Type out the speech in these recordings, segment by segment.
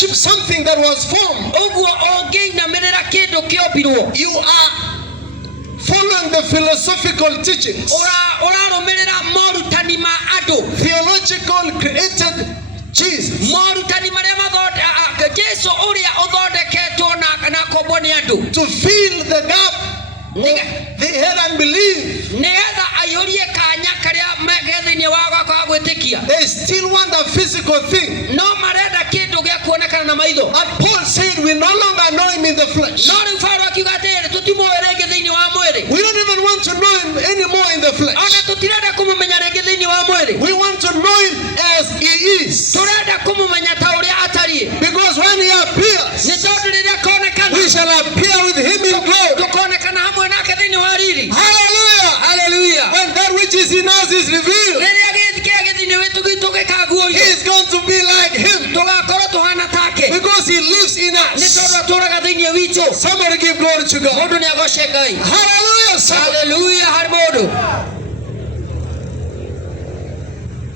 worship something that was formed, you are following the philosophical teachings, theological created Jesus, to fill the gap they had unbelief. They still want a physical thing. But Paul said we no longer know him in the flesh. We don't even want to know him anymore in the flesh. We want to know him as he is. Because when he appears, we shall appear with him in glory. Hallelujah. Hallelujah. When that which is in us is revealed, he is going to be like him. Because he lives in us. Somebody give glory to God. Hallelujah. Hallelujah.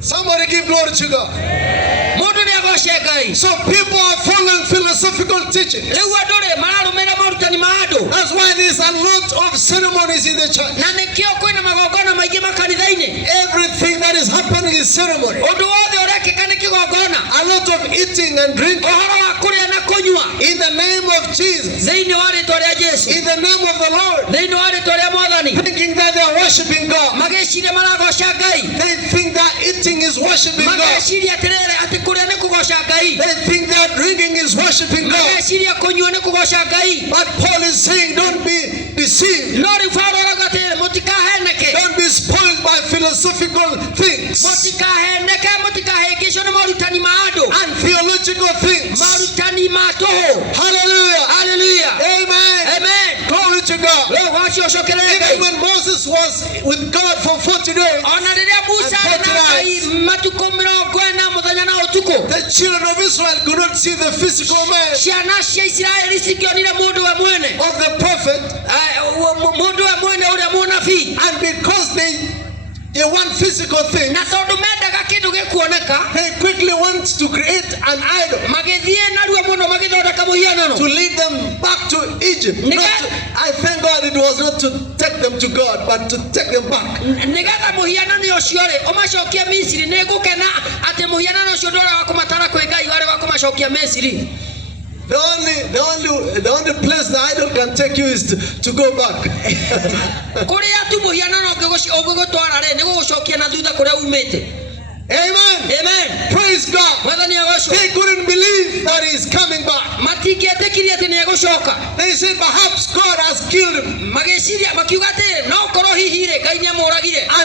Somebody give glory to God. So people are following philosophical teachings. That's why there's a lot of ceremonies in the church. Everything that is happening is ceremony. A lot of eating and drinking. In the name of Jesus. In the name of the Lord. Thinking that they are worshiping God. They think that eating is worshiping God. They think that drinking is worshiping God. But Paul is saying, don't be deceived. Don't be spoiled by philosophical things and theological things. Hallelujah. Hallelujah. Amen. Amen. Glory to God. Even when Moses was with God for 40 days, the children of Israel could not see the physical man of the prophet, and because they want physical things, they quickly want to create an idol to lead them back to Egypt. I thank God it was not to take them to God, but to take them back. The only place the idol can take you is to go back. Amen. Amen. Praise God. They couldn't believe that he is coming back. They said perhaps God has killed him and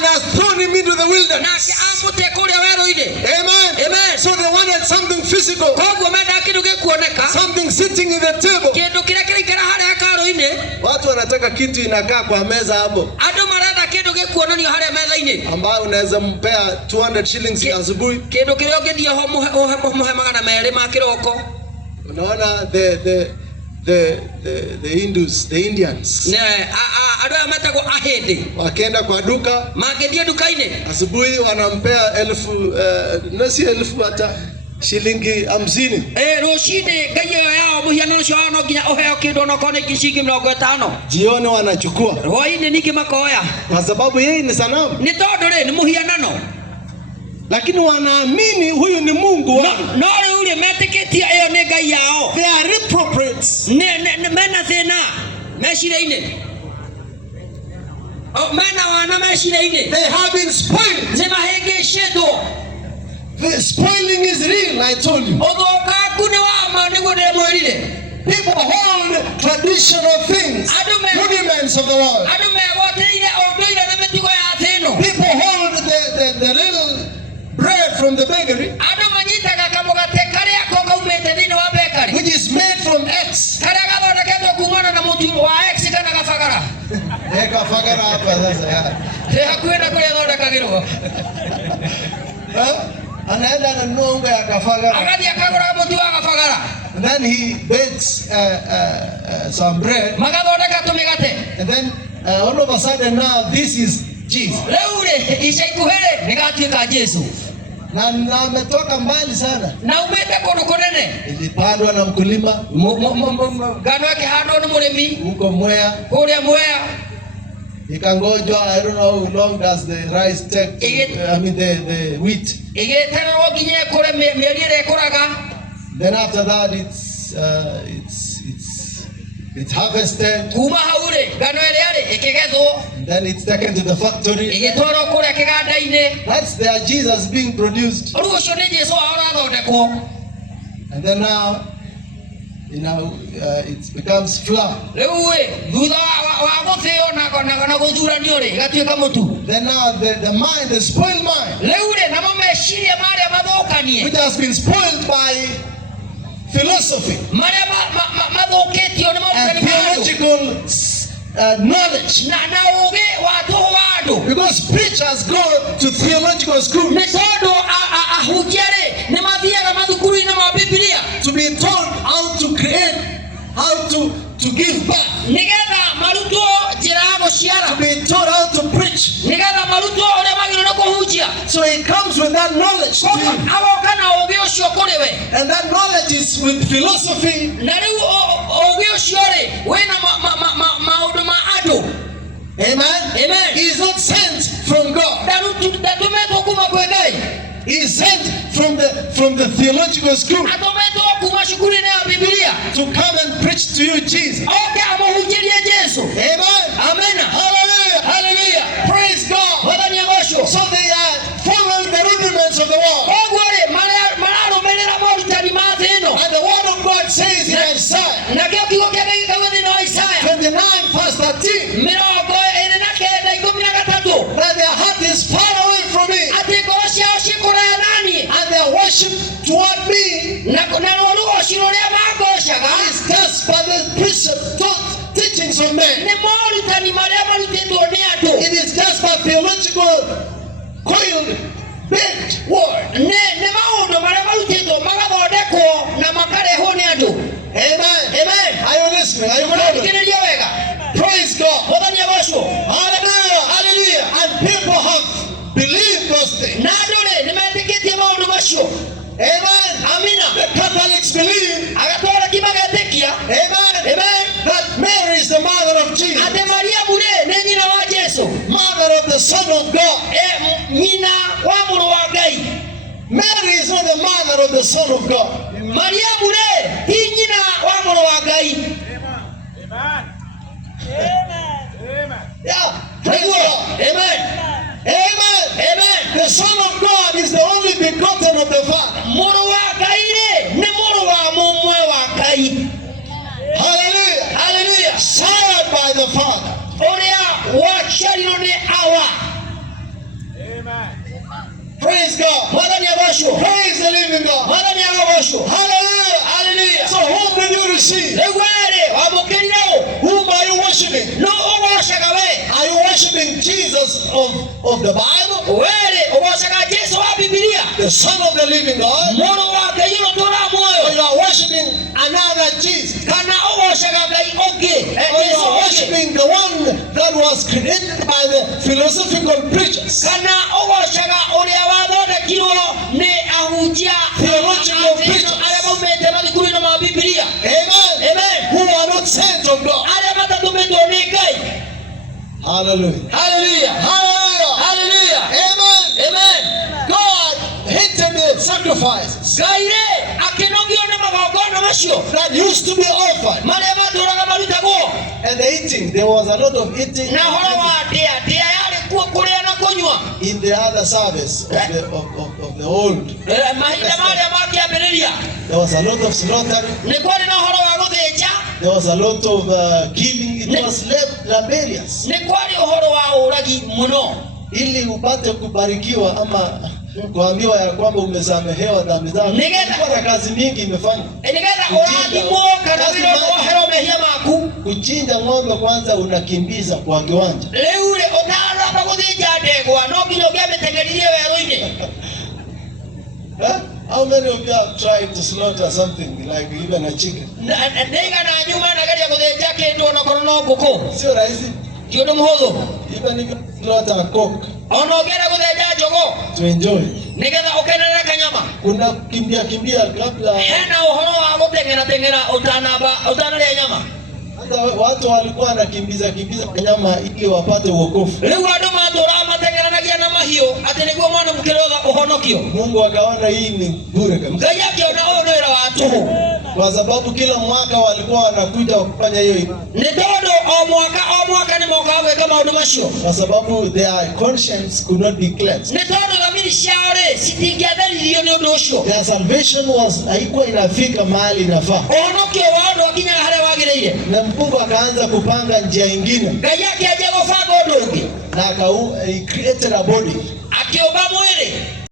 has thrown him into the wilderness. Amen. Amen. So they wanted something physical, something sitting in the table. Watu wanataka kitu inakaa kwa meza hapo, ambayo unaweza mpea 200 shillings asubuhi. Unaona the Hindus, the Indians, wakienda kwa duka asubuhi wanampea 1000 hata shilingi 50. Jioni wanachukua. Kwa sababu yeye ni sanamu. Lakini wanaamini huyu ni Mungu wao. They are reprobates. They have been spoiled. The spoiling is real, I told you. People hold traditional things, rudiments of the world. People hold the little bread from the bakery, which is made from eggs. Anaenda ananunua unga ya kafagara. And then he bakes some bread. And then all of a sudden now this is Jesus. Na ametoka mbali sana. Na umete kono konene. Ilipandwa na mkulima. Ngano yake handwa na murimi. Huko Mwea. Kule Mwea. Ikangojwa, I don't know how long does the rice take, the wheat. Then after that it's harvested. Then it's taken to the factory. That's their Jesus being produced. And then now, it becomes flour. Then now the spoiled mind, which has been spoiled by philosophy and theological knowledge, because preachers go to theological school to be told how to create, how to give back, to be told how to preach. So it comes with that knowledge to you. And that knowledge is with philosophy. Amen. Amen. He is not sent from God. He is sent from the theological school to come and preach to you Jesus. Amen. Amen. Hallelujah. Hallelujah. Praise God. So they are following the rudiments of the world. And the word of God says in Isaiah 29 verse 13 that their heart is far away from me, and their worship toward me is just by the precept teachings of men. It is just by theological coiled bent word. Amen. Amen. Are you listening? Are you following? Praise God. Hallelujah. Hallelujah. And people have believed those things. Amen. The Catholics believe. Amen. Amen. That Mary is the mother of Jesus. Mother of the Son of God. Mary is not the mother of the Son of God. Amen. Yeah. Praise God. Amen. Amen. Amen. The Son of God is the only begotten of the Father. Hallelujah. Hallelujah. Sired by the Father. Amen. Praise God. Praise the living God. Hallelujah. Hallelujah. So whom did you receive? Whom are you worshiping? Are you worshiping Jesus of the Bible? The Son of the living God? Or you are worshiping another Jesus? Or you are worshiping the one that was created by the philosophical preachers? Theological preachers. Amen. Amen. Who are not sent of God. Hallelujah. Hallelujah. Hallelujah. Hallelujah. Amen. Amen. God hated the sacrifices that used to be offered. And the eating, there was a lot of eating in the other service of the old. There was a lot of slaughtering. There was a lot of killing. It was laborious. Ili upate kubarikiwa ama kuambiwa ya kwamba umesamehewa dhambi zako. Kuna kazi mingi imefanya. Kuchinja ng'ombe kwanza unakimbiza kwa kiwanja. How many of you have tried to slaughter something like even a chicken? Sio rahisi. Even if you slaughter a cock. onogera gutheja njogo to enjoy. Nigetha ukenera kanyama. Kuna kimbia kabla. Hena uhoro wa gutengera utanarĩa nyama. Hata watu walikuwa wanakimbiza kanyama ili wapate wokovu. Leo andũ matũra matengeranagia na mahiũ ati nĩguo mwana mũkĩroga ũhonokio. Mungu akaona hii ni bure kabisa. Ngai akiona ũyũ nĩ wĩra wa tũhũ. Kwa sababu kila mwaka walikuwa wanakuja kufanya hiyo. Nĩ tondũ o mwaka nĩ mokaga gwĩka maũndũ macio. Kwa sababu their conscience could not be cleansed. Nĩ tondũ thamiri ciao citingĩatheririo nĩ ũndũ ũcio. Their salvation haikuwa inafika mahali inafaa. Ũhonokio wa andũ akinya harĩa wagĩrĩire. Na Mungu akaanza kupanga njia nyingine. Ngai akĩanjia gũbanga ũndũ ũngĩ. Na he created a body. Akiumba mwĩrĩ.